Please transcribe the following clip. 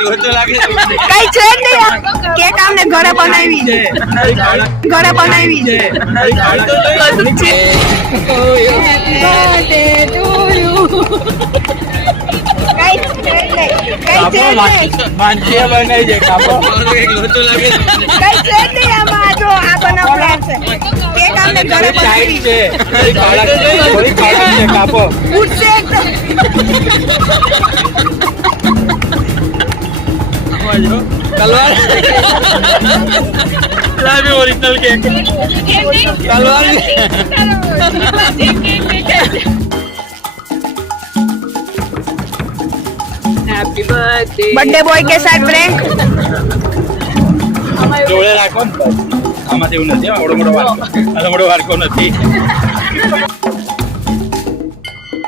કઈ છે નહીં કેક આમને ઘરે બનાવી છે ઘરે બનાવી છે original cake happy birthday birthday boy के साथ प्रैंक જોડે રાખો ને આમાંથી એવું નથી મોટો મોટો વારકો નથી